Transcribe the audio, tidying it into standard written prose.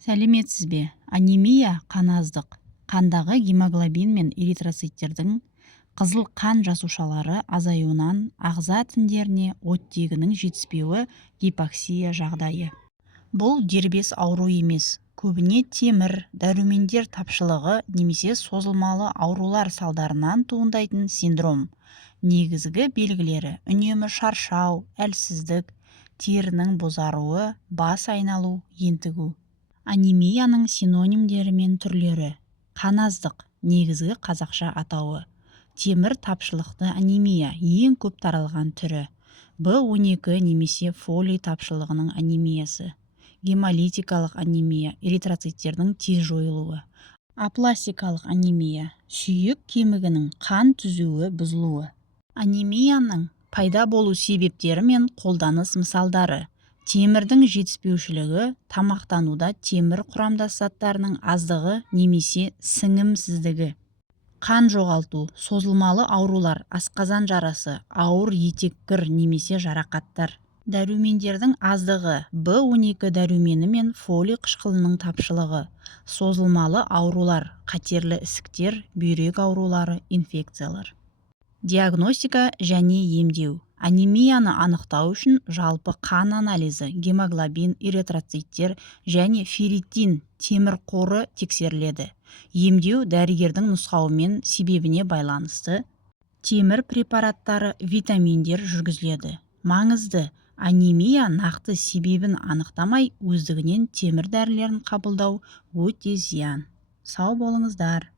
Сәлеметсіз бе? Анемия қаназдық. Қандағы гемоглобин мен эритроциттердің қызыл қан жасушалары азаюынан ағза тіндеріне оттегінің жетіспеуі гипоксия жағдайы. Бұл дербес ауру емес. Көбіне темір, дәрумендер тапшылығы немесе созылмалы аурулар салдарынан туындайтын синдром. Негізгі белгілері үнемі шаршау, әлсіздік, терінің бозаруы, бас айналу, ентігу. Анемияның синонимдері мен түрлері. Қаназдық, негізгі қазақша атауы. Темір тапшылықты анемия ең көп таралған түрі. B12 немесе фолий тапшылығының анемиясы. Гемолитикалық анемия, эритроциттердің тез жойылуы. Апластикалық анемия, сүйек кемігінің қан түзуі бұзылуы. Анемияның пайда болу себептері мен қолданыс мысалдары. Темірдің жетіспеушілігі, тамақтануда темір құрамдас заттарының аздығы немесе сіңімсіздігі. Қан жоғалту, созылмалы аурулар, асқазан жарасы, ауыр етеккір немесе жарақаттар. Дәрумендердің аздығы, B12 дәрумені мен фолий қышқылының тапшылығы. Созылмалы аурулар, қатерлі ісіктер, бүйрек аурулары, инфекциялар. Диагностика және емдеу. Анемияны анықтау үшін жалпы қан анализі, гемоглобин, эритроциттер және ферритин темір қоры тексеріледі. Емдеу дәрігердің нұсқауымен себебіне байланысты. Темір препараттары, витаминдер жүргізіледі. Маңызды, анемия нақты себебін анықтамай, өздігінен темір дәрілерін қабылдау өте зиян. Сау болыңыздар.